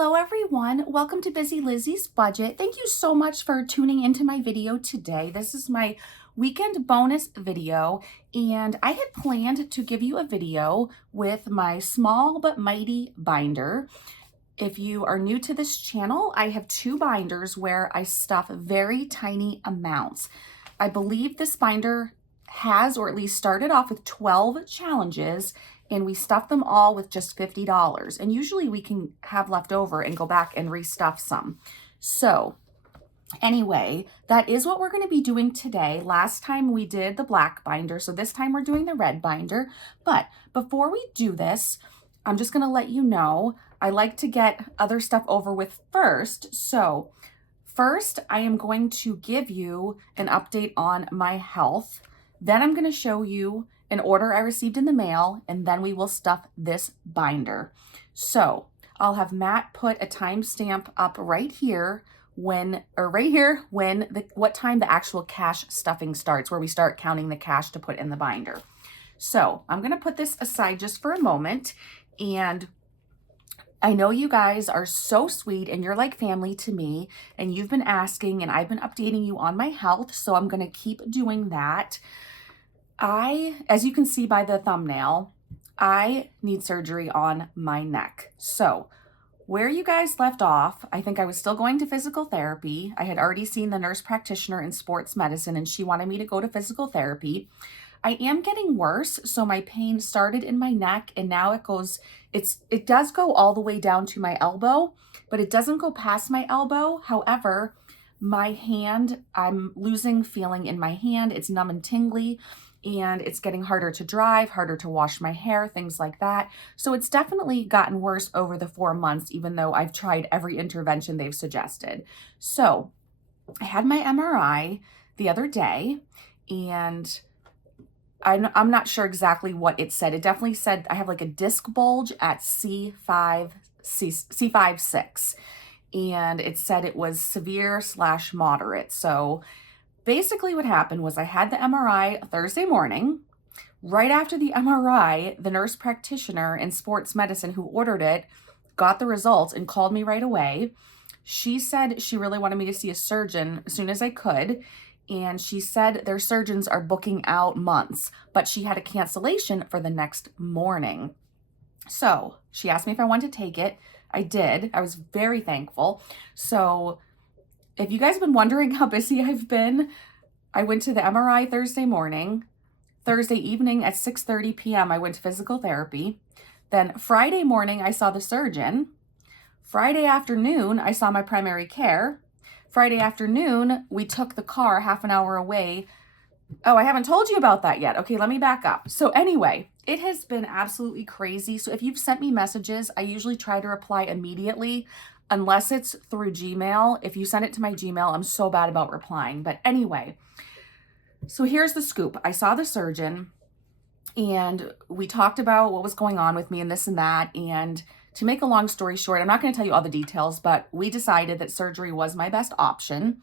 Hello everyone, welcome to Busy Lizzie's Budget. Thank you so much for tuning into my video today. This is my weekend bonus video, and I had planned to give you a video with my small but mighty binder. If you are new to this channel, I have two binders where I stuff very tiny amounts. I believe this binder has, or at least started off with 12 challenges, and we stuff them all with just $50. And usually we can have left over and go back and restuff some. So anyway, that is what we're going to be doing today. Last time we did the black binder, so this time we're doing the red binder. But before we do this, I'm just going to let you know, I like to get other stuff over with first. So first, I am going to give you an update on my health. Then I'm going to show you an order I received in the mail, and then we will stuff this binder. So I'll have Matt put a timestamp up right here what time the actual cash stuffing starts, where we start counting the cash to put in the binder. So I'm going to put this aside just for a moment, and I know you guys are so sweet and you're like family to me, and you've been asking and I've been updating you on my health, so I'm going to keep doing that. As you can see by the thumbnail, I need surgery on my neck. So where you guys left off, I think I was still going to physical therapy. I had already seen the nurse practitioner in sports medicine and she wanted me to go to physical therapy. I am getting worse, so my pain started in my neck and now it does go all the way down to my elbow, but it doesn't go past my elbow. However, my hand, I'm losing feeling in my hand. It's numb and tingly, and it's getting harder to drive, harder to wash my hair, things like that. So it's definitely gotten worse over the 4 months, even though I've tried every intervention they've suggested. So I had my MRI the other day, and I'm not sure exactly what it said. It definitely said I have like a disc bulge at C5-6, and it said it was severe/moderate. So basically what happened was I had the MRI Thursday morning. Right after the MRI, the nurse practitioner in sports medicine who ordered it got the results and called me right away. She said she really wanted me to see a surgeon as soon as I could. And she said their surgeons are booking out months, but she had a cancellation for the next morning. So she asked me if I wanted to take it. I did. I was very thankful. So if you guys have been wondering how busy I've been, I went to the MRI Thursday morning. Thursday evening at 6:30 p.m., I went to physical therapy. Then Friday morning, I saw the surgeon. Friday afternoon, I saw my primary care. Friday afternoon, we took the car half an hour away. Oh, I haven't told you about that yet. Okay, let me back up. So anyway, it has been absolutely crazy. So if you've sent me messages, I usually try to reply immediately, unless it's through Gmail. If you send it to my Gmail, I'm so bad about replying. But anyway, so here's the scoop. I saw the surgeon and we talked about what was going on with me and this and that. And to make a long story short, I'm not going to tell you all the details, but we decided that surgery was my best option.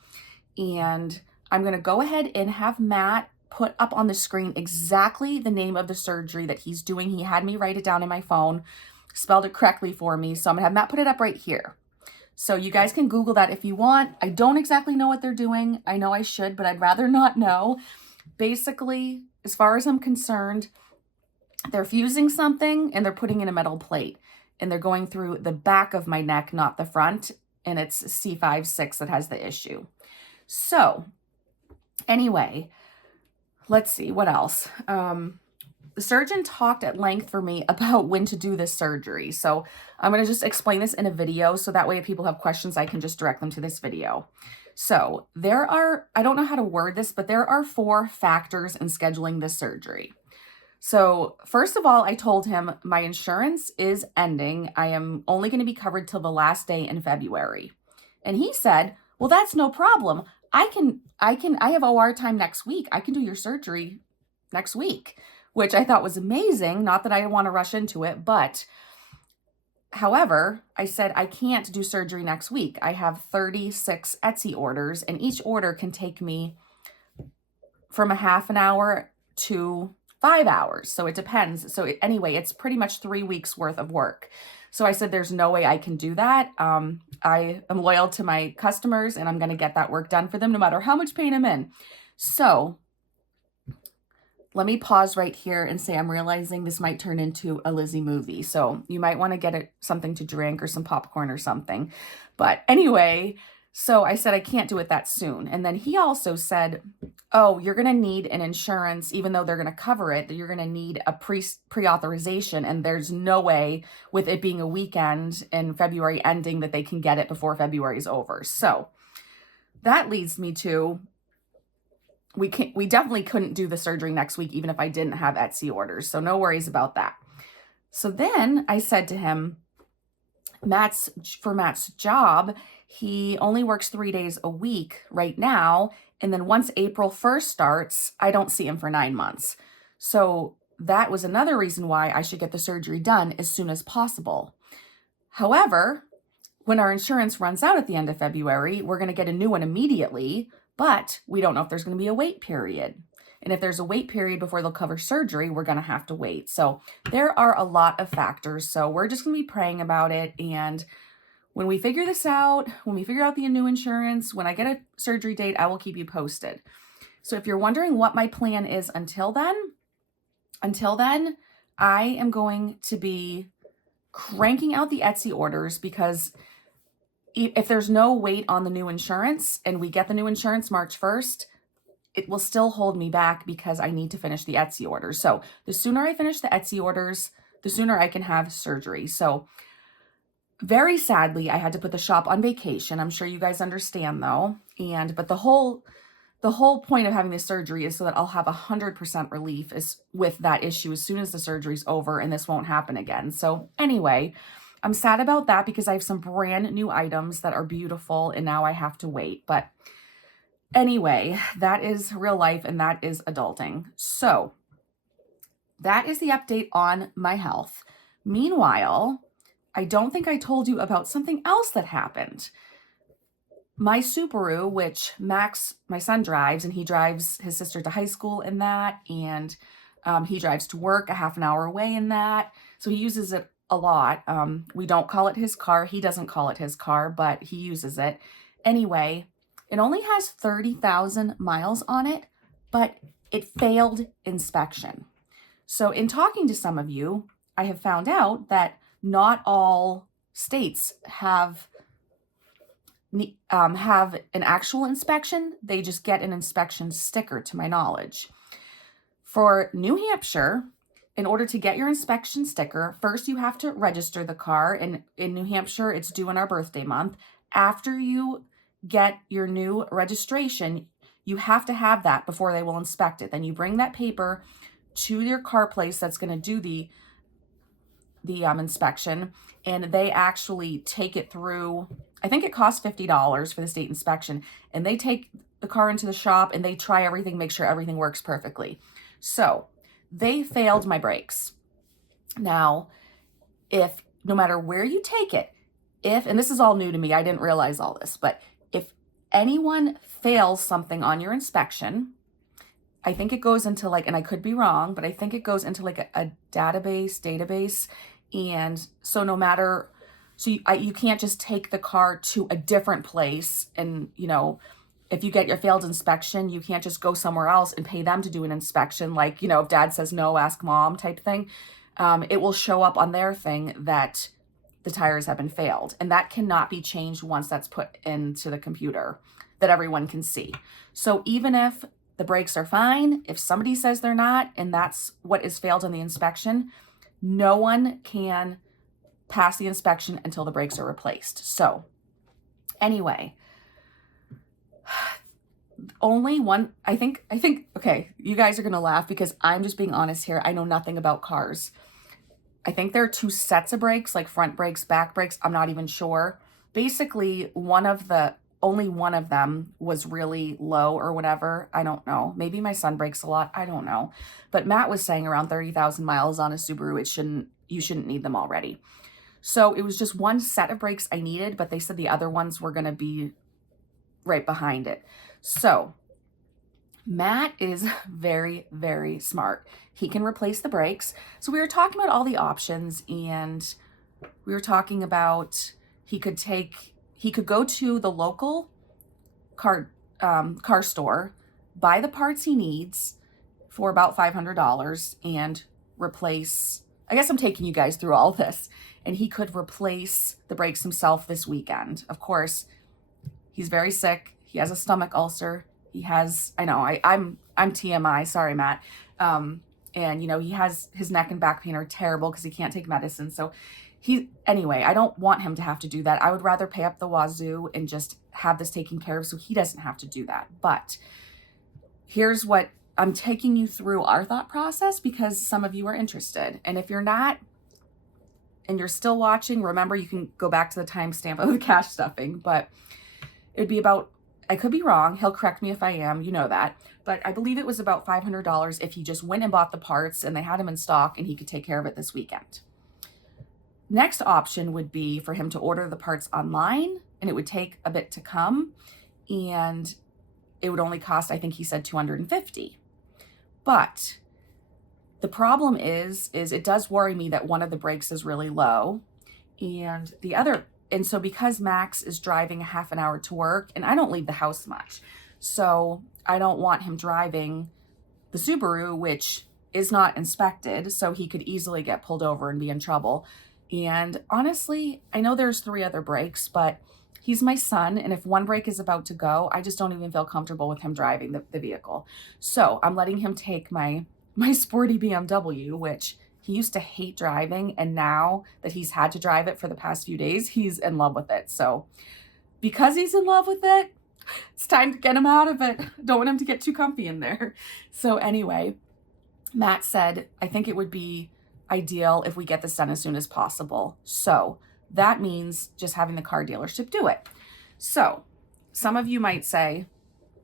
And I'm going to go ahead and have Matt put up on the screen exactly the name of the surgery that he's doing. He had me write it down in my phone, spelled it correctly for me. So I'm going to have Matt put it up right here. So you guys can Google that if you want. I don't exactly know what they're doing. I know I should, but I'd rather not know. Basically, as far as I'm concerned, they're fusing something and they're putting in a metal plate. And they're going through the back of my neck, not the front. And it's C5-6 that has the issue. So anyway, let's see, what else? The surgeon talked at length for me about when to do this surgery. So I'm going to just explain this in a video, so that way if people have questions, I can just direct them to this video. So I don't know how to word this, but there are 4 factors in scheduling this surgery. So first of all, I told him my insurance is ending. I am only going to be covered till the last day in February. And he said, well, that's no problem. I have OR time next week. I can do your surgery next week, which I thought was amazing. Not that I want to rush into it, but however, I said I can't do surgery next week. I have 36 Etsy orders, and each order can take me from a half an hour to 5 hours. So it depends. So anyway, it's pretty much 3 weeks worth of work. So I said, there's no way I can do that. I am loyal to my customers and I'm going to get that work done for them no matter how much pain I'm in. So let me pause right here and say I'm realizing this might turn into a Lizzy movie. So you might want to get something to drink or some popcorn or something. But anyway, so I said I can't do it that soon. And then he also said, oh, you're going to need an insurance, even though they're going to cover it, that you're going to need a pre-authorization. And there's no way with it being a weekend and February ending that they can get it before February is over. So that leads me to, we definitely couldn't do the surgery next week, even if I didn't have Etsy orders. So no worries about that. So then I said to him, for Matt's job, he only works 3 days a week right now. And then once April 1st starts, I don't see him for 9 months. So that was another reason why I should get the surgery done as soon as possible. However, when our insurance runs out at the end of February, we're going to get a new one immediately, but we don't know if there's going to be a wait period. And if there's a wait period before they'll cover surgery, we're going to have to wait. So there are a lot of factors. So we're just going to be praying about it. And when we figure this out, when we figure out the new insurance, when I get a surgery date, I will keep you posted. So if you're wondering what my plan is until then, I am going to be cranking out the Etsy orders, because if there's no wait on the new insurance and we get the new insurance March 1st, it will still hold me back because I need to finish the Etsy orders. So the sooner I finish the Etsy orders, the sooner I can have surgery. So very sadly, I had to put the shop on vacation. I'm sure you guys understand though. But the whole point of having this surgery is so that I'll have 100% relief with that issue as soon as the surgery's over and this won't happen again. So anyway, I'm sad about that because I have some brand new items that are beautiful and now I have to wait. But anyway, that is real life and that is adulting. So that is the update on my health. Meanwhile, I don't think I told you about something else that happened. My Subaru, which Max, my son, drives, and he drives his sister to high school in that, and he drives to work a half an hour away in that. So he uses it a lot. We don't call it his car. He doesn't call it his car, but he uses it. Anyway, it only has 30,000 miles on it, but it failed inspection. So in talking to some of you, I have found out that not all states have an actual inspection. They just get an inspection sticker, to my knowledge. For New Hampshire, in order to get your inspection sticker, first you have to register the car. And in New Hampshire, it's due in our birthday month. After you get your new registration, you have to have that before they will inspect it. Then you bring that paper to your car place that's going to do the inspection, and they actually take it through. I think it costs $50 for the state inspection, and they take the car into the shop and they try everything, make sure everything works perfectly. So they failed my brakes. Now, if no matter where you take it, and this is all new to me, I didn't realize all this, but if anyone fails something on your inspection, I think it goes into and I could be wrong, but I think it goes into a database. And so you can't just take the car to a different place. And, if you get your failed inspection, you can't just go somewhere else and pay them to do an inspection. If dad says no, ask mom type thing. It will show up on their thing that the tires have been failed. And that cannot be changed once that's put into the computer that everyone can see. So even if the brakes are fine, if somebody says they're not, and that's what is failed on the inspection, no one can pass the inspection until the brakes are replaced. So anyway, only one, I think, okay, you guys are going to laugh because I'm just being honest here. I know nothing about cars. I think there are 2 sets of brakes, like front brakes, back brakes. I'm not even sure. Basically, only one of them was really low or whatever. I don't know. Maybe my son brakes a lot. I don't know. But Matt was saying around 30,000 miles on a Subaru, you shouldn't need them already. So it was just one set of brakes I needed, but they said the other ones were going to be right behind it. So Matt is very, very smart. He can replace the brakes. So we were talking about all the options, and we were talking about he could go to the local car store, buy the parts he needs for about $500 and replace, I guess I'm taking you guys through all this, and he could replace the brakes himself this weekend. Of course, he's very sick. He has a stomach ulcer. He has, I know, I'm TMI, sorry, Matt. And you know, he has, his neck and back pain are terrible because he can't take medicine. So anyway, I don't want him to have to do that. I would rather pay up the wazoo and just have this taken care of so he doesn't have to do that. But here's what I'm taking you through our thought process because some of you are interested. And if you're not, and you're still watching, remember you can go back to the timestamp of the cash stuffing, but it'd be about, I could be wrong, he'll correct me if I am, you know that, but I believe it was about $500 if he just went and bought the parts and they had them in stock and he could take care of it this weekend. Next option would be for him to order the parts online, and it would take a bit to come, and it would only cost, I think he said, $250. But the problem is it does worry me that one of the brakes is really low, and so because Max is driving a half an hour to work, and I don't leave the house much, so I don't want him driving the Subaru, which is not inspected, so he could easily get pulled over and be in trouble. And honestly, I know there's 3 other brakes, but he's my son, and if one brake is about to go, I just don't even feel comfortable with him driving the vehicle. So I'm letting him take my sporty BMW, which he used to hate driving, and now that he's had to drive it for the past few days, he's in love with it. So because he's in love with it, it's time to get him out of it. Don't want him to get too comfy in there. So anyway, Matt said, I think it would be ideal if we get this done as soon as possible. So that means just having the car dealership do it. So some of you might say,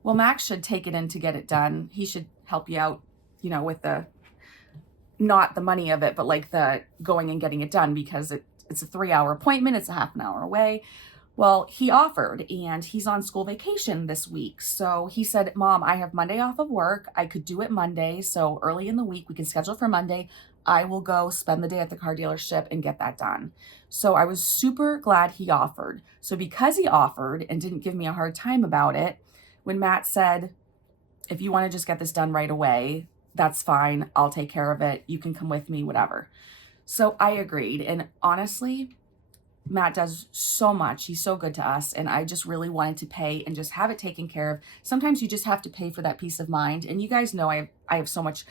well, Max should take it in to get it done. He should help you out, you know, with not the money of it, but like the going and getting it done, because it's a 3-hour appointment. It's a half an hour away. Well, he offered, and he's on school vacation this week. So he said, Mom, I have Monday off of work. I could do it Monday. So early in the week, we can schedule for Monday. I will go spend the day at the car dealership and get that done. So I was super glad he offered. So because he offered and didn't give me a hard time about it, when Matt said, if you want to just get this done right away, that's fine. I'll take care of it. You can come with me, whatever. So I agreed. And honestly, Matt does so much. He's so good to us. And I just really wanted to pay and just have it taken care of. Sometimes you just have to pay for that peace of mind. And you guys know I have so much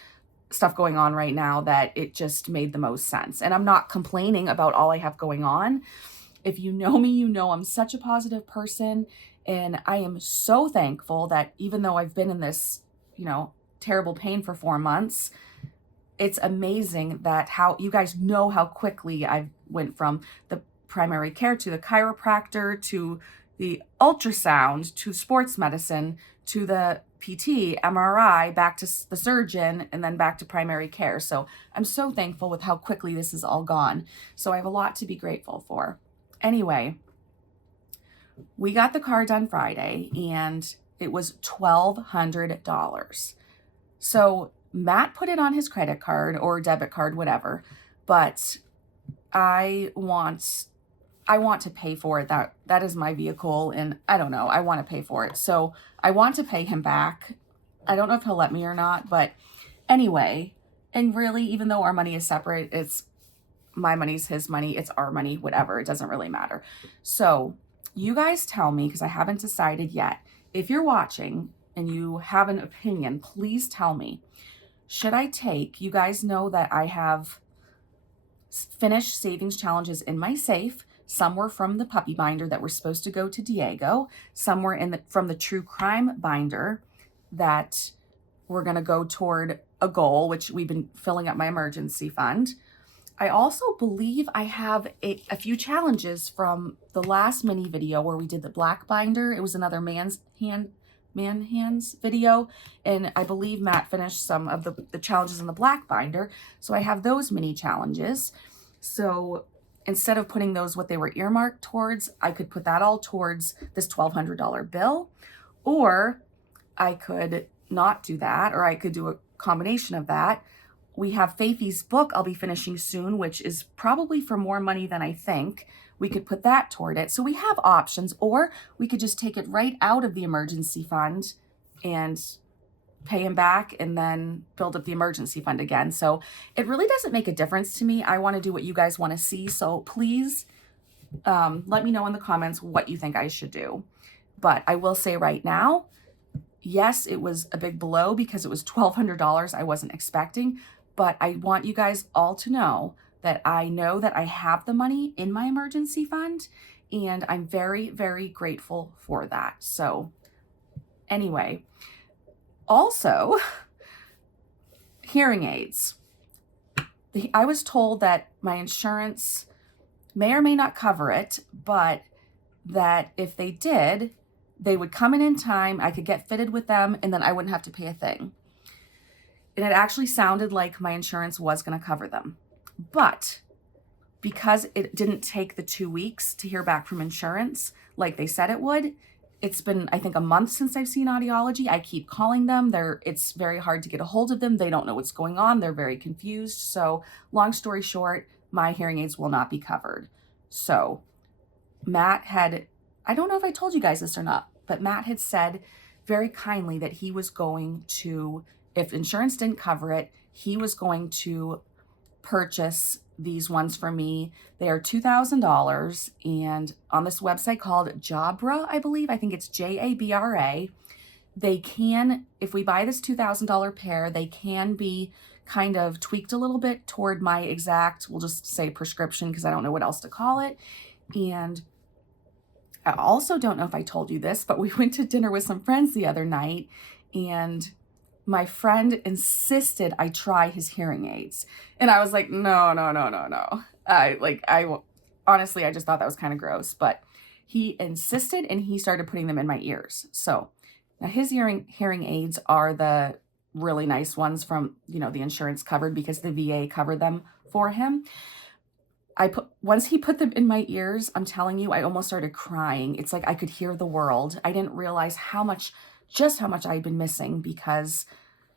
stuff going on right now that it just made the most sense. And I'm not complaining about all I have going on. If you know me, you know I'm such a positive person. And I am so thankful that even though I've been in this, you know, terrible pain for 4 months, it's amazing that how you guys know how quickly I went from the primary care to the chiropractor to the ultrasound to sports medicine to the PT, MRI, back to the surgeon, and then back to primary care. So I'm so thankful with how quickly this is all gone. So I have a lot to be grateful for. Anyway, we got the car done Friday, and it was $1,200. So Matt put it on his credit card or debit card, whatever, but I want to pay for it. That is my vehicle, and I don't know, I want to pay for it. So I want to pay him back. I don't know if he'll let me or not, but anyway, and really, even though our money is separate, it's my money's his money, it's our money, whatever, it doesn't really matter. So you guys tell me, because I haven't decided yet. If you're watching and you have an opinion, please tell me. Should I take, you guys know that I have finished savings challenges in my safe. Some were from the puppy binder that were supposed to go to Diego. Some were from the true crime binder that were going to go toward a goal, which we've been filling up my emergency fund. I also believe I have a few challenges from the last mini video where we did the black binder. It was another man hands video, and I believe Matt finished some of the challenges in the black binder. So I have those mini challenges. So instead of putting those what they were earmarked towards, I could put that all towards this $1,200 bill, or I could not do that, or I could do a combination of that, we have Fayfee's book I'll be finishing soon, which is probably for more money than I think. We could put that toward it. So we have options, or we could just take it right out of the emergency fund and pay him back and then build up the emergency fund again. So it really doesn't make a difference to me. I want to do what you guys want to see. So please let me know in the comments what you think I should do. But I will say right now, yes, it was a big blow because it was $1,200 I wasn't expecting. But I want you guys all to know that I have the money in my emergency fund, and I'm very, very grateful for that. So anyway, also, hearing aids. I was told that my insurance may or may not cover it, but that if they did, they would come in time, I could get fitted with them, and then I wouldn't have to pay a thing. And it actually sounded like my insurance was going to cover them. But because it didn't take the 2 weeks to hear back from insurance like they said it would, it's been, I think, a month since I've seen audiology. I keep calling them. It's very hard to get a hold of them. They don't know what's going on. They're very confused. So long story short, my hearing aids will not be covered. So Matt had, I don't know if I told you guys this or not, but Matt had said very kindly that he was going to, if insurance didn't cover it, he was going to purchase these ones for me. They are $2,000, and on this website called Jabra, I believe, I think it's Jabra, they can, if we buy this $2,000 pair, they can be kind of tweaked a little bit toward my exact, we'll just say prescription because I don't know what else to call it. And I also don't know if I told you this, but we went to dinner with some friends the other night, and my friend insisted I try his hearing aids. And I was like, no, no, no, no, no. Honestly, I just thought that was kind of gross, but he insisted, and he started putting them in my ears. So now his hearing aids are the really nice ones from, the insurance covered because the VA covered them for him. Once he put them in my ears, I'm telling you, I almost started crying. It's like I could hear the world. I didn't realize just how much I'd been missing, because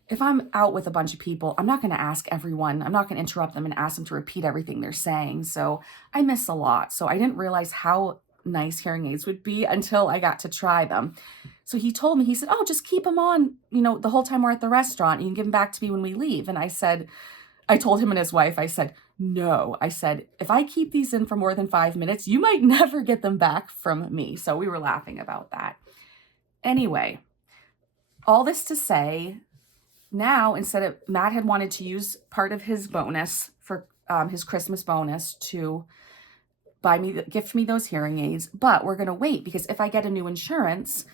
if I'm out with a bunch of people, I'm not going to ask everyone. I'm not going to interrupt them and ask them to repeat everything they're saying. So I miss a lot. So I didn't realize how nice hearing aids would be until I got to try them. So he told me, he said, oh, just keep them on, the whole time we're at the restaurant. You can give them back to me when we leave. And I told him and his wife, I said, no. I said, if I keep these in for more than 5 minutes, you might never get them back from me. So we were laughing about that. Anyway, all this to say, now, Matt had wanted to use part of his bonus for his Christmas bonus to gift me those hearing aids, but we're going to wait, because if I get a new insurance,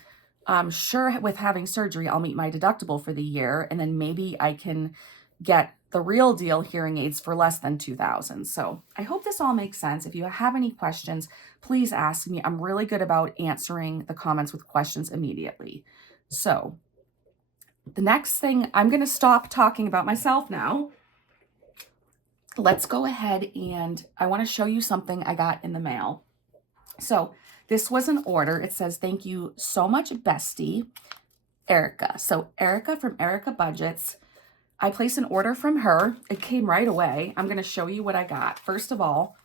I'm sure with having surgery, I'll meet my deductible for the year, and then maybe I can get the real deal hearing aids for less than $2,000. So I hope this all makes sense. If you have any questions, please ask me. I'm really good about answering the comments with questions immediately. So the next thing, I'm going to stop talking about myself now. Let's go ahead, and I want to show you something I got in the mail. So this was an order. It says, thank you so much, bestie, Erica. So Erica from Erica Budgets. I placed an order from her. It came right away. I'm going to show you what I got. First of all,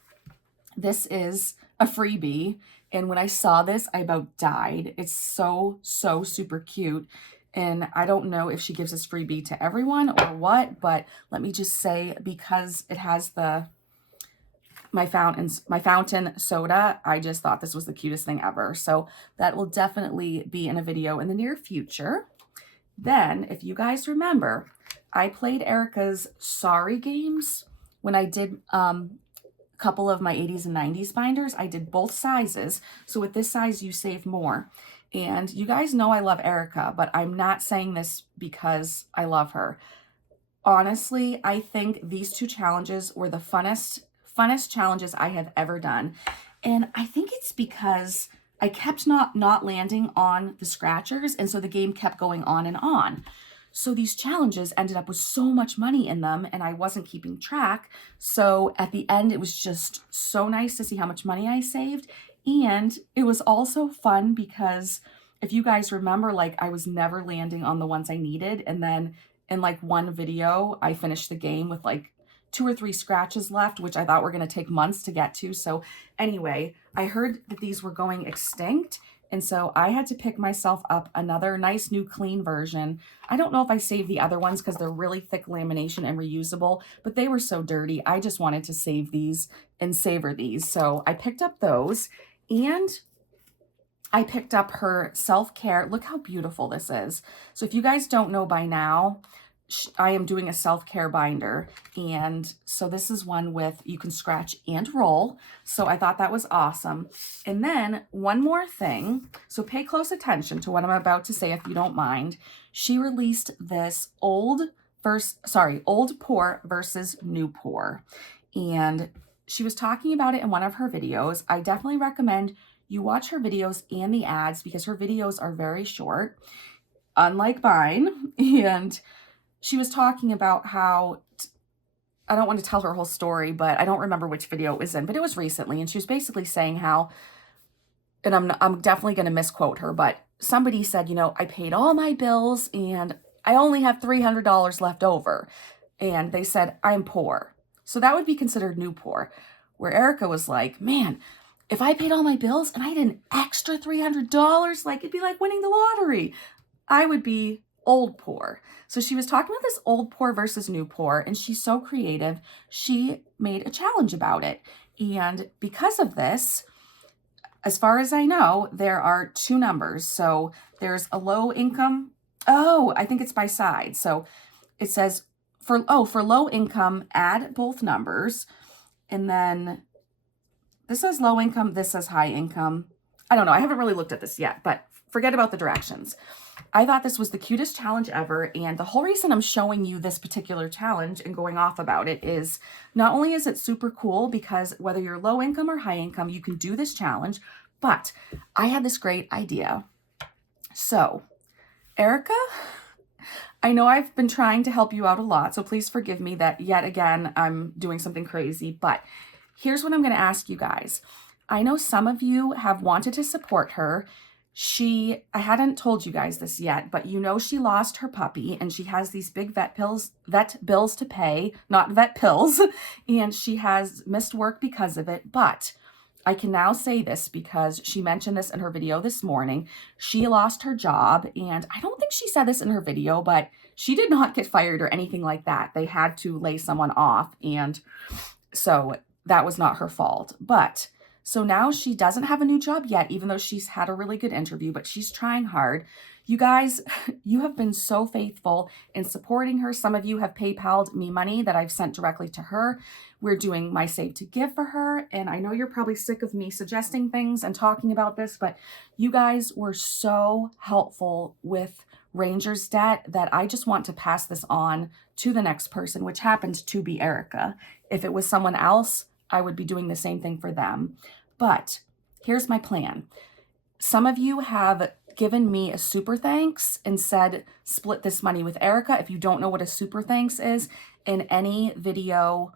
this is a freebie. And when I saw this, I about died. It's so, so super cute. And I don't know if she gives this freebie to everyone or what, but let me just say, because it has my fountain soda, I just thought this was the cutest thing ever. So that will definitely be in a video in the near future. Then, if you guys remember, I played Erica's Sorry games when I did a couple of my 80s and 90s binders. I did both sizes. So with this size, you save more. And you guys know I love Erica, but I'm not saying this because I love her. Honestly, I think these two challenges were the funnest challenges I have ever done. And I think it's because I kept not landing on the scratchers, and so the game kept going on and on. So these challenges ended up with so much money in them, and I wasn't keeping track. So at the end, it was just so nice to see how much money I saved. And it was also fun because if you guys remember, I was never landing on the ones I needed. And then in like one video, I finished the game with like 2 or 3 scratches left, which I thought were going to take months to get to. So anyway, I heard that these were going extinct. And so I had to pick myself up another nice new clean version. I don't know if I saved the other ones because they're really thick lamination and reusable, but they were so dirty. I just wanted to save these and savor these. So I picked up those, and I picked up her self-care. Look how beautiful this is. So if you guys don't know by now, I am doing a self-care binder. And so this is one with, you can scratch and roll. So I thought that was awesome. And then one more thing. So pay close attention to what I'm about to say, if you don't mind. She released this old poor versus new poor. And she was talking about it in one of her videos. I definitely recommend you watch her videos and the ads because her videos are very short, unlike mine. And she was talking about how, I don't want to tell her whole story, but I don't remember which video it was in, but it was recently. And she was basically saying how, and I'm definitely going to misquote her, but somebody said, you know, I paid all my bills and I only have $300 left over. And they said, I'm poor. So that would be considered new poor. Where Erica was like, man, if I paid all my bills and I had an extra $300, like it'd be like winning the lottery. I would be old poor. So she was talking about this old poor versus new poor, and she's so creative. She made a challenge about it. And because of this, as far as I know, there are 2 numbers. So there's a low income. Oh, I think it's by side. So it says for low income, add both numbers. And then this says low income, this says high income. I don't know. I haven't really looked at this yet, but forget about the directions. I thought this was the cutest challenge ever. And the whole reason I'm showing you this particular challenge and going off about it is not only is it super cool because whether you're low income or high income, you can do this challenge, but I had this great idea. So Erica, I know I've been trying to help you out a lot, so please forgive me that yet again, I'm doing something crazy, but here's what I'm going to ask you guys. I know some of you have wanted to support her. I hadn't told you guys this yet, but you know she lost her puppy and she has these big vet bills to pay, not vet pills, and she has missed work because of it. But I can now say this because she mentioned this in her video this morning. She lost her job, and I don't think she said this in her video, but she did not get fired or anything like that. They had to lay someone off, and so that was not her fault. But so now she doesn't have a new job yet, even though she's had a really good interview, but she's trying hard. You guys, you have been so faithful in supporting her. Some of you have PayPal'd me money that I've sent directly to her. We're doing my Save to Give for her. And I know you're probably sick of me suggesting things and talking about this, but you guys were so helpful with Ranger's debt that I just want to pass this on to the next person, which happened to be Erica. If it was someone else, I would be doing the same thing for them. But here's my plan. Some of you have given me a super thanks and said, split this money with Erica. If you don't know what a super thanks is, in any video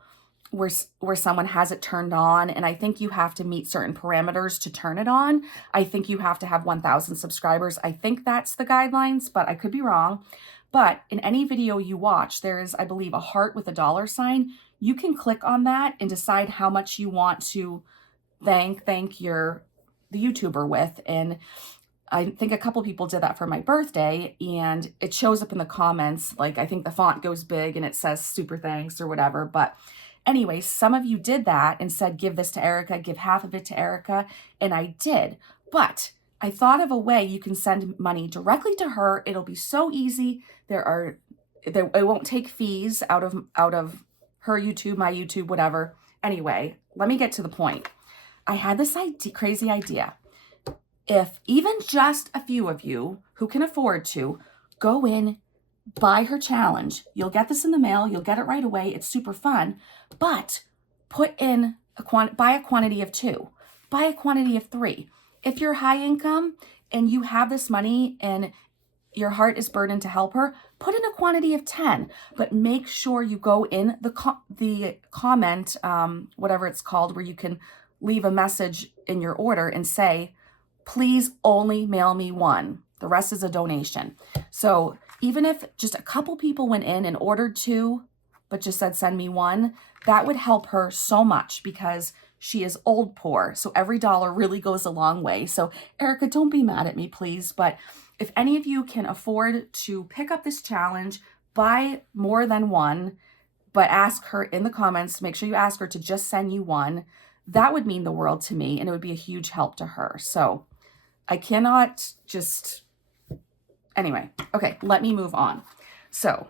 where someone has it turned on, and I think you have to meet certain parameters to turn it on. I think you have to have 1,000 subscribers. I think that's the guidelines, but I could be wrong. But in any video you watch, there is, I believe, a heart with a $sign. You can click on that and decide how much you want to thank the YouTuber with. And I think a couple people did that for my birthday, and it shows up in the comments. Like, I think the font goes big and it says super thanks or whatever. But anyway, some of you did that and said, give this to Erica, give half of it to Erica. And I did. But I thought of a way you can send money directly to her. It'll be so easy. It won't take fees out of her YouTube, my YouTube, whatever. Anyway, let me get to the point. I had this crazy idea. If even just a few of you who can afford to go in, buy her challenge, you'll get this in the mail, you'll get it right away, it's super fun, but put in buy a quantity of 2, buy a quantity of 3. If you're high income and you have this money and your heart is burdened to help her, put in a quantity of 10, but make sure you go in the comment, whatever it's called, where you can leave a message in your order and say, please only mail me 1. The rest is a donation. So even if just a couple people went in and ordered 2, but just said, send me 1, that would help her so much because she is old poor. So every dollar really goes a long way. So Erica, don't be mad at me, please. But if any of you can afford to pick up this challenge, buy more than 1, but ask her in the comments, make sure you ask her to just send you 1. That would mean the world to me, and it would be a huge help to her. So I cannot just, anyway, okay, let me move on. So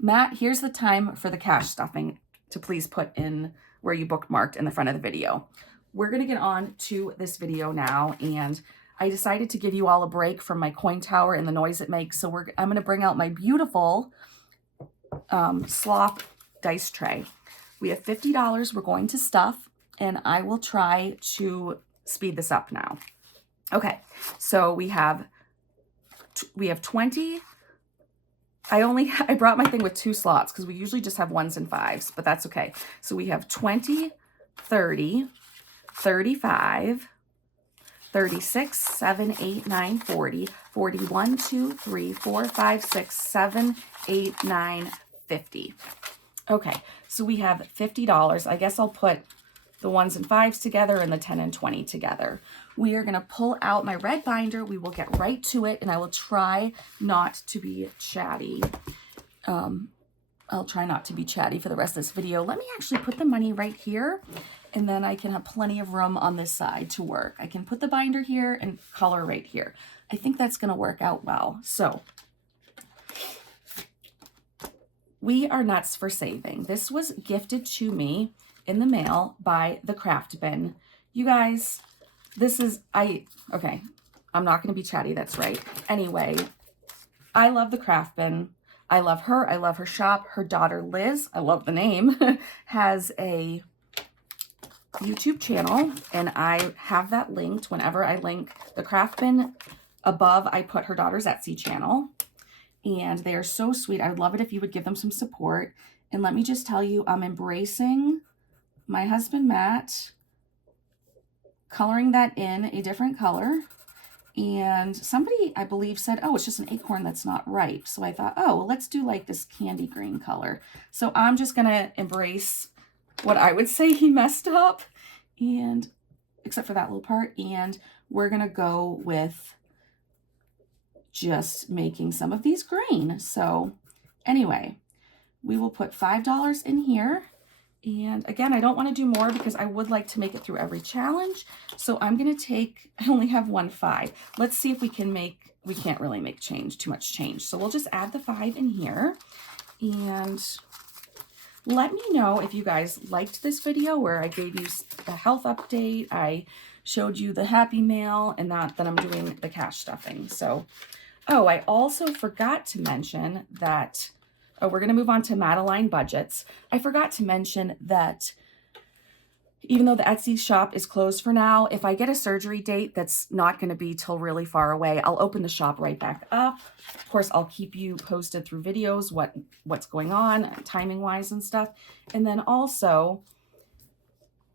Matt, here's the time for the cash stuffing to please put in where you bookmarked in the front of the video. We're gonna get on to this video now, and I decided to give you all a break from my coin tower and the noise it makes. So I'm gonna bring out my beautiful Sloth dice tray. We have $50 we're going to stuff, and I will try to speed this up now. Okay, so we have 20. I brought my thing with 2 slots because we usually just have 1s and 5s, but that's okay. So we have 20, 30, 35, 36, 7, 8, 9, 40, 41, 2, 3, 4, 5, 6, 7, 8, 9, 50. Okay, so we have $50. I guess I'll put the 1s and 5s together and the 10 and 20 together. We are gonna pull out my red binder. We will get right to it, and I will try not to be chatty. I'll try not to be chatty for the rest of this video. Let me actually put the money right here, and then I can have plenty of room on this side to work. I can put the binder here and color right here. I think that's gonna work out well. So we are nuts for saving. This was gifted to me in the mail by the Craft Bin. You guys, this is, okay, I'm not gonna be chatty, that's right. Anyway, I love the Craft Bin. I love her shop. Her daughter Liz, I love the name, has a YouTube channel, and I have that linked. Whenever I link the Craft Bin above, I put her daughter's Etsy channel, and they are so sweet. I would love it if you would give them some support. And let me just tell you, I'm embracing my husband, Matt, coloring that in a different color. And somebody, I believe, said, oh, it's just an acorn that's not ripe. So I thought, oh, well, let's do like this candy green color. So I'm just going to embrace what I would say he messed up, and except for that little part. And we're going to go with just making some of these green. So anyway, we will put $5 in here. And again, I don't want to do more because I would like to make it through every challenge. So I'm going to take, I only have 1 5. Let's see if we can make, we can't really make too much change. So we'll just add the 5 in here. And let me know if you guys liked this video where I gave you a health update. I showed you the happy mail, and that I'm doing the cash stuffing. So, oh, I also forgot to mention that, oh, we're going to move on to Madeline budgets. I forgot to mention that even though the Etsy shop is closed for now, if I get a surgery date that's not going to be till really far away, I'll open the shop right back up. Of course, I'll keep you posted through videos, what's going on, timing wise and stuff. And then also,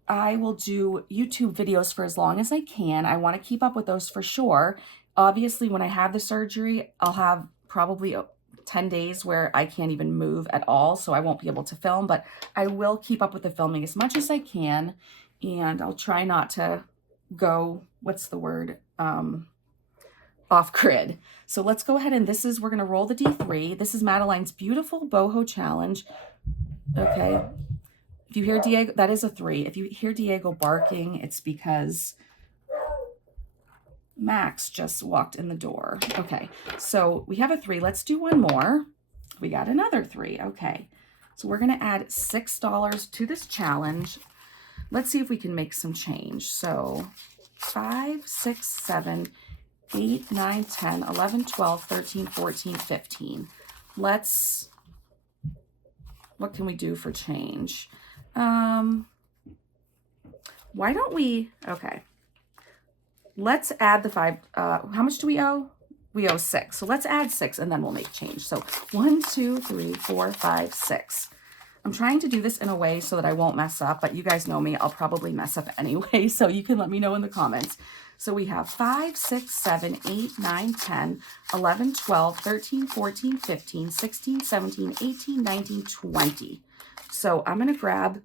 I will do YouTube videos for as long as I can. I want to keep up with those for sure. Obviously, when I have the surgery, I'll have probably 10 days where I can't even move at all, so I won't be able to film, but I will keep up with the filming as much as I can, and I'll try not to go, what's the word, off grid. So let's go ahead, and we're going to roll the D3. This is Madeline's beautiful boho challenge. Okay. If you hear Diego, that is a 3. If you hear Diego barking, it's because Max just walked in the door. Okay, so we have a 3. Let's do one more. We got another 3. Okay, so we're going to add $6 to this challenge. Let's see if we can make some change. So 5, 6, 7, 8, 9, 10, 11, 12, 13, 14, 15. What can we do for change? Why don't we, okay. Let's add the 5. How much do we owe? We owe 6. So let's add 6 and then we'll make change. So 1, 2, 3, 4, 5, 6. I'm trying to do this in a way so that I won't mess up, but you guys know me, I'll probably mess up anyway, so you can let me know in the comments. So we have 5, 6, 7, 8, 9, 10, 11, 12, 13, 14, 15, 16, 17, 18, 19, 20. So I'm going to grab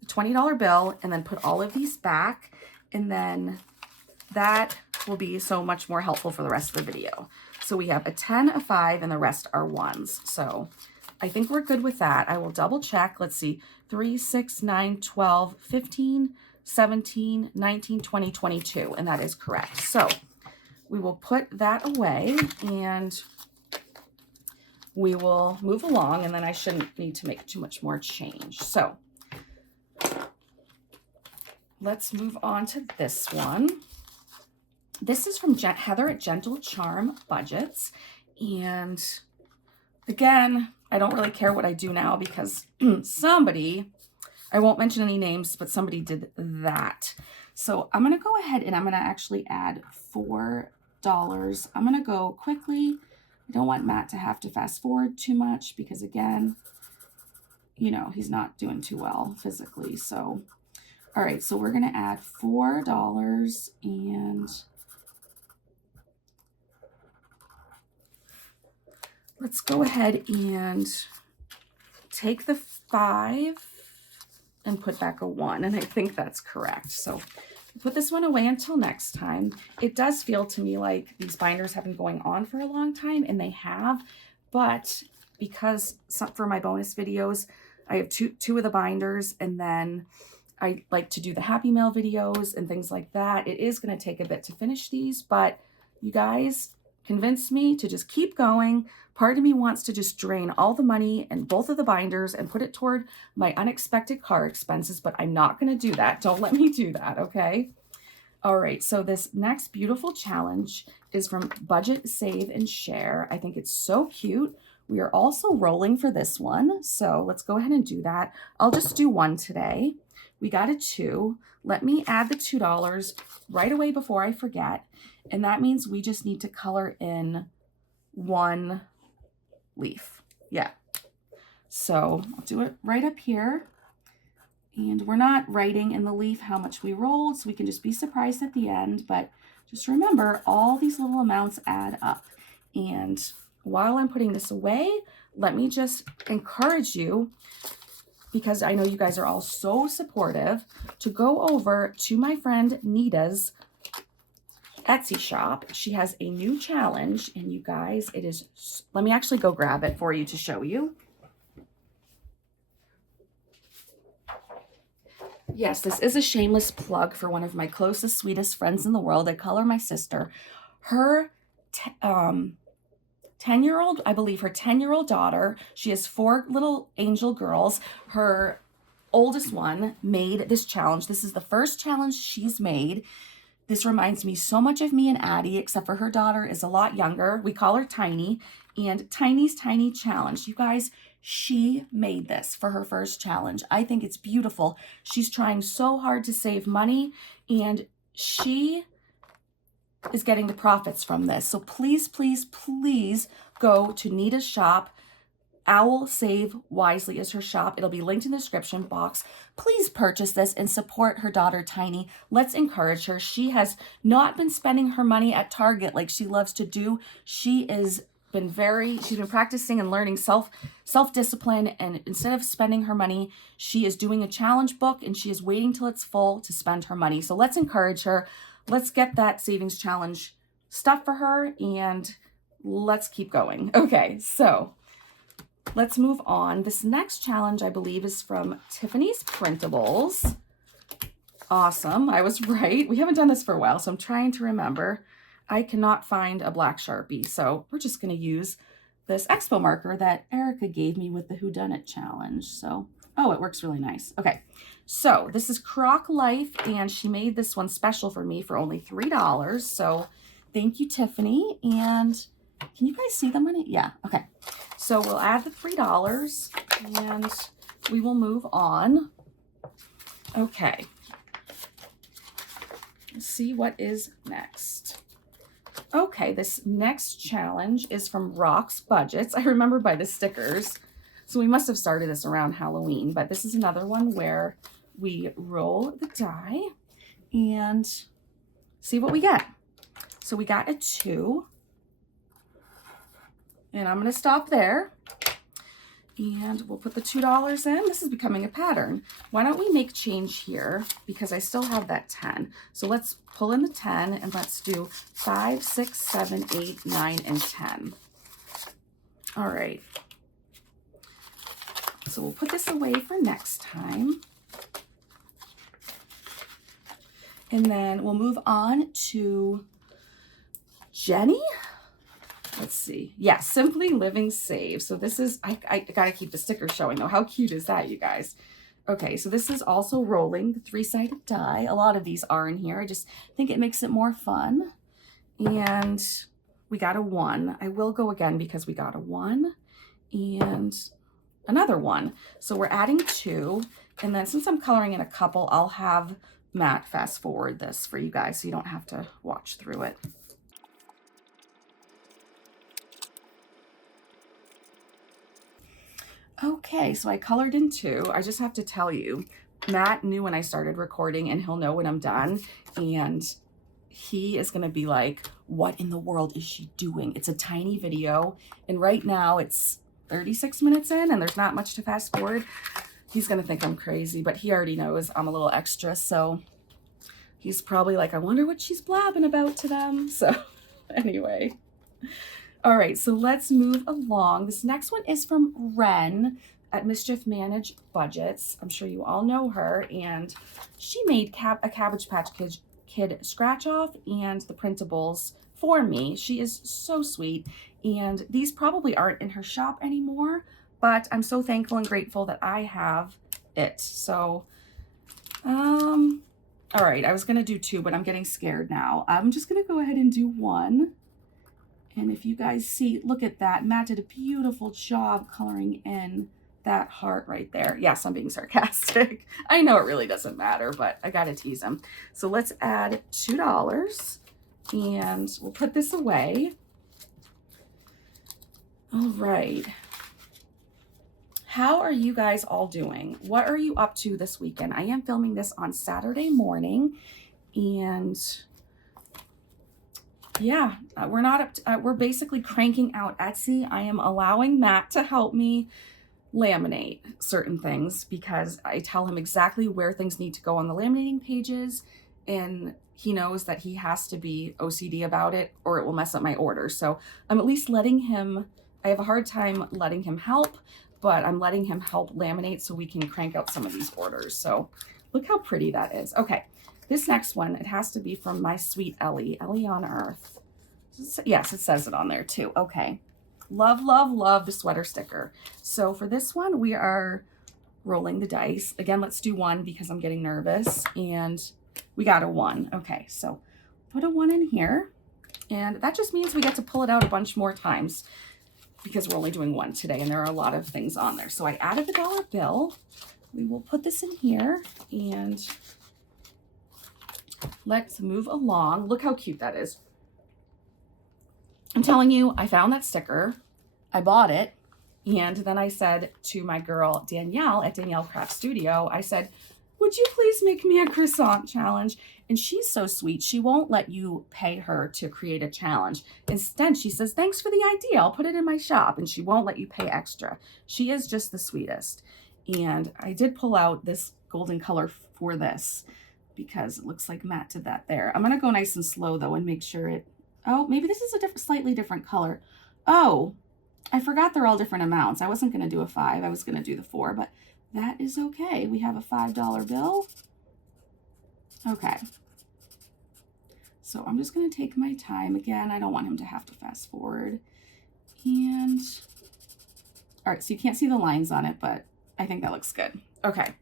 the $20 bill and then put all of these back, and then that will be so much more helpful for the rest of the video. So we have a 10, a 5, and the rest are ones. So I think we're good with that. I will double check. Let's see, 3, 6, 9, 12, 15, 17, 19, 20, 22, and that is correct. So we will put that away and we will move along, and then I shouldn't need to make too much more change. So let's move on to this one. This is from Heather at Gentle Charm Budgets. And again, I don't really care what I do now because somebody, I won't mention any names, but somebody did that. So I'm going to go ahead and I'm going to actually add $4. I'm going to go quickly. I don't want Matt to have to fast forward too much because again, you know, he's not doing too well physically. So, all right, so we're going to add $4 and let's go ahead and take the 5 and put back a 1, and I think that's correct. So put this one away until next time. It does feel to me like these binders have been going on for a long time, and they have, but because for my bonus videos, I have two of the binders, and then I like to do the Happy Mail videos and things like that. It is going to take a bit to finish these, but you guys convinced me to just keep going. Part of me wants to just drain all the money in both of the binders and put it toward my unexpected car expenses, but I'm not going to do that. Don't let me do that, okay? All right, so this next beautiful challenge is from Budget, Save, and Share. I think it's so cute. We are also rolling for this one, so let's go ahead and do that. I'll just do one today. We got a 2. Let me add the $2 right away before I forget. And that means we just need to color in 1 leaf. Yeah. So I'll do it right up here. And we're not writing in the leaf how much we rolled, so we can just be surprised at the end. But just remember, all these little amounts add up. And while I'm putting this away, let me just encourage you, because I know you guys are all so supportive, to go over to my friend Nita's Etsy shop. She has a new challenge, and you guys, it is, let me actually go grab it for you to show you. Yes, this is a shameless plug for one of my closest, sweetest friends in the world. I call her my sister. Her 10-year-old, I believe her 10-year-old daughter, she has 4 little angel girls. Her oldest one made this challenge. This is the first challenge she's made. This reminds me so much of me and Addie, except for her daughter is a lot younger. We call her Tiny, and Tiny's Tiny Challenge. You guys, she made this for her first challenge. I think it's beautiful. She's trying so hard to save money, and she is getting the profits from this. So please, please, please go to Nita's shop. Owl Save Wisely is her shop. It'll be linked in the description box. Please purchase this and support her daughter Tiny. Let's encourage her. She has not been spending her money at Target like she loves to do. She's been practicing and learning self-discipline, and instead of spending her money, she is doing a challenge book, and she is waiting till it's full to spend her money. So let's encourage her. Let's get that savings challenge stuff for her, and let's keep going. Okay, so let's move on. This next challenge, I believe, is from Tiffany's Printables. Awesome. I was right. We haven't done this for a while, so I'm trying to remember. I cannot find a black Sharpie, so we're just going to use this Expo marker that Erica gave me with the Whodunit challenge. So, oh, it works really nice. Okay, so this is Croc Life, and she made this one special for me for only $3. So thank you, Tiffany. And can you guys see the money? Yeah, okay. So we'll add the $3 and we will move on. Okay. Let's see what is next. Okay, this next challenge is from Rock's Budgets. I remember by the stickers. So we must have started this around Halloween, but this is another one where we roll the die and see what we get. So we got a 2, and I'm going to stop there. And we'll put the $2 in. This is becoming a pattern. Why don't we make change here, because I still have that 10. So let's pull in the 10 and let's do 5, 6, 7, 8, 9, and 10. All right. So we'll put this away for next time. And then we'll move on to Jenny. Let's see. Yeah, Simply Living Save. So this is, I gotta keep the sticker showing though. How cute is that, you guys? Okay, so this is also rolling the 3-sided die. A lot of these are in here. I just think it makes it more fun. And we got a 1. I will go again because we got a 1 and another 1. So we're adding 2. And then since I'm coloring in a couple, I'll have Matt fast forward this for you guys so you don't have to watch through it. Okay, so I colored in 2. I just have to tell you, Matt knew when I started recording, and he'll know when I'm done, and he is going to be like, what in the world is she doing? It's a tiny video, and right now it's 36 minutes in, and there's not much to fast forward. He's going to think I'm crazy, but he already knows I'm a little extra, so he's probably like, I wonder what she's blabbing about to them. So anyway. All right, so let's move along. This next one is from Ren at Mischief Manage Budgets. I'm sure you all know her, and she made a Cabbage Patch Kid scratch off and the printables for me. She is so sweet, and these probably aren't in her shop anymore, but I'm so thankful and grateful that I have it. So, all right, I was gonna do 2, but I'm getting scared now. I'm just gonna go ahead and do 1. And if you guys see, look at that. Matt did a beautiful job coloring in that heart right there. Yes, I'm being sarcastic. I know it really doesn't matter, but I gotta tease him. So let's add $2 and we'll put this away. All right. How are you guys all doing? What are you up to this weekend? I am filming this on Saturday morning, and yeah, we're basically cranking out Etsy. I am allowing Matt to help me laminate certain things because I tell him exactly where things need to go on the laminating pages, and he knows that he has to be OCD about it or it will mess up my order. So I'm at least letting him, I have a hard time letting him help, but I'm letting him help laminate so we can crank out some of these orders. So look how pretty that is. Okay. This next one, it has to be from my sweet Ellie on Earth. Yes, it says it on there too. Okay. Love, love, love the sweater sticker. So for this one, we are rolling the dice. Again, let's do 1 because I'm getting nervous. And we got a 1. Okay, so put a 1 in here. And that just means we get to pull it out a bunch more times because we're only doing 1 today. And there are a lot of things on there. So I added the dollar bill. We will put this in here and let's move along. Look how cute that is. I'm telling you, I found that sticker. I bought it. And then I said to my girl, Danielle at Danielle Craft Studio, I said, would you please make me a croissant challenge? And she's so sweet. She won't let you pay her to create a challenge. Instead, she says, thanks for the idea. I'll put it in my shop. And she won't let you pay extra. She is just the sweetest. And I did pull out this golden color for this because it looks like Matt did that there. I'm going to go nice and slow though and make sure it, oh, maybe this is a slightly different color. Oh, I forgot they're all different amounts. I wasn't going to do a 5. I was going to do the 4, but that is okay. We have a $5 bill. Okay. So I'm just going to take my time. Again, I don't want him to have to fast forward. And, all right, so you can't see the lines on it, but I think that looks good. Okay.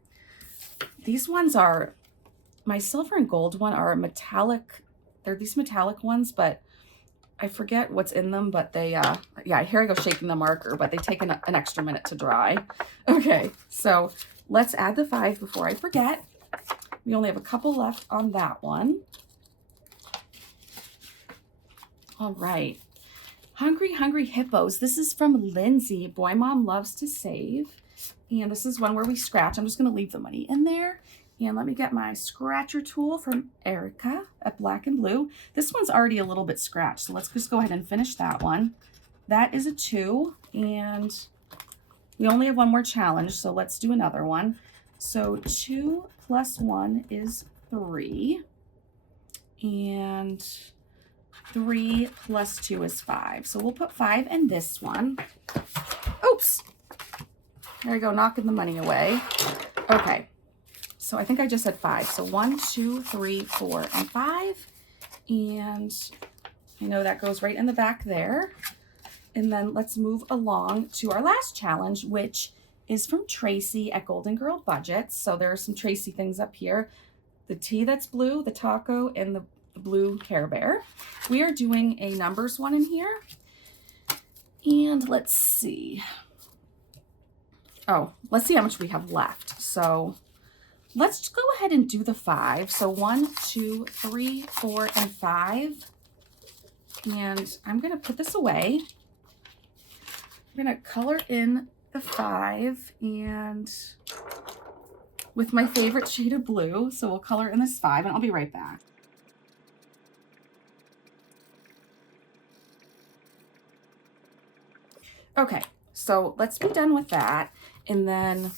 These ones are, my silver and gold one are metallic. They're these metallic ones, but I forget what's in them, but they, yeah, here I go shaking the marker, but they take an extra minute to dry. Okay, so let's add the 5 before I forget. We only have a couple left on that one. All right. Hungry, Hungry Hippos. This is from Lindsay. Boy Mom Loves to Save. And this is one where we scratch. I'm just going to leave the money in there. And let me get my scratcher tool from Erica at Black and Blue. This one's already a little bit scratched, so let's just go ahead and finish that one. That is a 2, and we only have one more challenge, so let's do another one. So 2 plus 1 is 3, and 3 plus 2 is 5. So we'll put 5 in this one. Oops. There we go, knocking the money away. Okay, so I think I just said 5. So 1, 2, 3, 4, and 5. And I know that goes right in the back there. And then let's move along to our last challenge, which is from Tracy at Golden Girl Budgets. So there are some Tracy things up here. The tea that's blue, the taco, and the blue Care Bear. We are doing a numbers one in here. And let's see. Oh, let's see how much we have left. So let's go ahead and do the 5. So 1, 2, 3, 4, and 5. And I'm going to put this away. I'm going to color in the 5 and with my favorite shade of blue. So we'll color in this 5 and I'll be right back. Okay, so let's be done with that. And then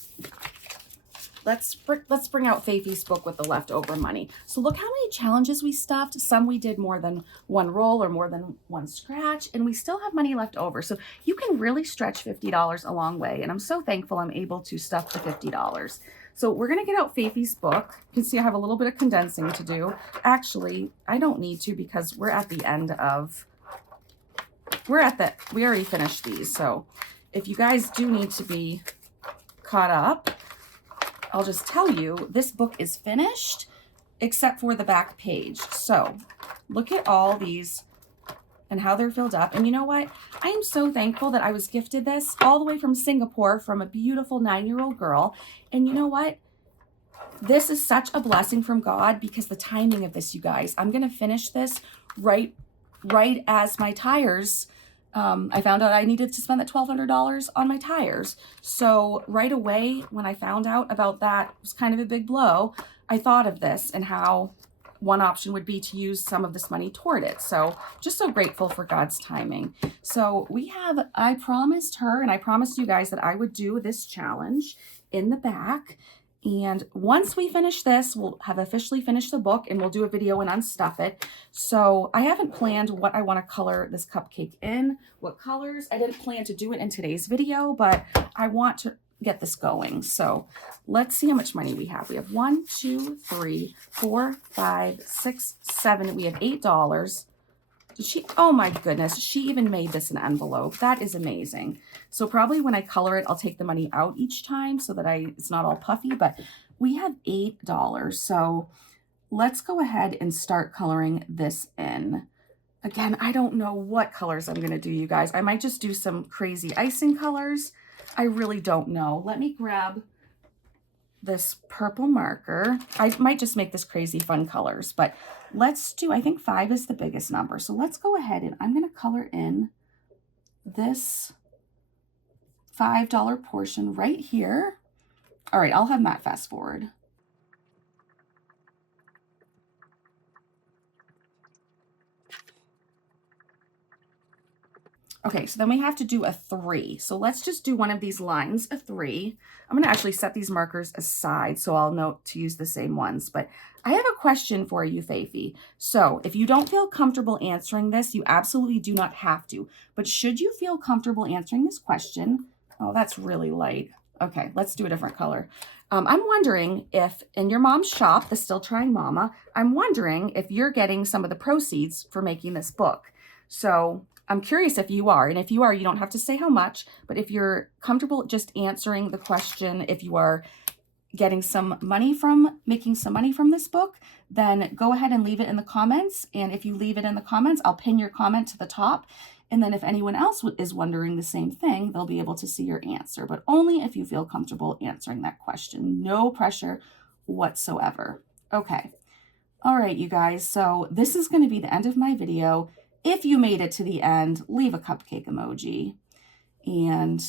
let's bring out Fayfee's book with the leftover money. So look how many challenges we stuffed. Some we did more than one roll or more than one scratch, and we still have money left over. So you can really stretch $50 a long way. And I'm so thankful I'm able to stuff the $50. So we're gonna get out Fayfee's book. You can see I have a little bit of condensing to do. Actually, I don't need to because we're at the end of, we already finished these. So if you guys do need to be caught up, I'll just tell you, this book is finished except for the back page. So look at all these and how they're filled up. And you know what? I am so thankful that I was gifted this all the way from Singapore from a beautiful 9-year-old girl. And you know what? This is such a blessing from God because the timing of this, you guys, I'm going to finish this right as my tires. I found out I needed to spend that $1,200 on my tires. So right away, when I found out about that, it was kind of a big blow. I thought of this and how one option would be to use some of this money toward it. So just so grateful for God's timing. So I promised her and I promised you guys that I would do this challenge in the back. And once we finish this, we'll have officially finished the book and we'll do a video and unstuff it. So I haven't planned what I want to color this cupcake in, what colors. I didn't plan to do it in today's video, but I want to get this going. So let's see how much money we have. We have 1, 2, 3, 4, 5, 6, 7. We have $8. Oh my goodness, she even made this an envelope. That is amazing. So probably when I color it, I'll take the money out each time so that it's not all puffy, but we have $8. So let's go ahead and start coloring this in. Again, I don't know what colors I'm gonna do, you guys. I might just do some crazy icing colors. I really don't know. Let me grab this purple marker. I might just make this crazy fun colors, but let's do, I think 5 is the biggest number. So let's go ahead and I'm going to color in this $5 portion right here. All right, I'll have Matt fast forward. Okay, so then we have to do a 3. So let's just do one of these lines, a 3. I'm going to actually set these markers aside so I'll note to use the same ones. But I have a question for you, Fayfee. So if you don't feel comfortable answering this, you absolutely do not have to. But should you feel comfortable answering this question? Oh, that's really light. Okay, let's do a different color. I'm wondering if in your mom's shop, the Still Trying Mama, I'm wondering if you're getting some of the proceeds for making this book. So I'm curious if you are, and if you are, you don't have to say how much, but if you're comfortable just answering the question, if you are getting some money from, making some money from this book, then go ahead and leave it in the comments. And if you leave it in the comments, I'll pin your comment to the top. And then if anyone else is wondering the same thing, they'll be able to see your answer, but only if you feel comfortable answering that question. No pressure whatsoever. Okay. All right, you guys. So this is going to be the end of my video. If you made it to the end, leave a cupcake emoji. And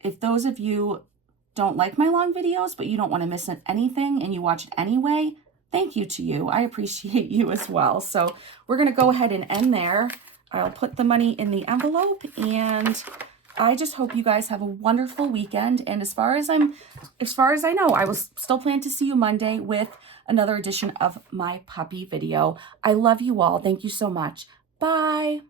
if those of you don't like my long videos, but you don't want to miss anything and you watch it anyway, thank you to you. I appreciate you as well. So we're going to go ahead and end there. I'll put the money in the envelope, and I just hope you guys have a wonderful weekend. And as far as I know, I will still plan to see you Monday with another edition of my puppy video. I love you all. Thank you so much. Bye.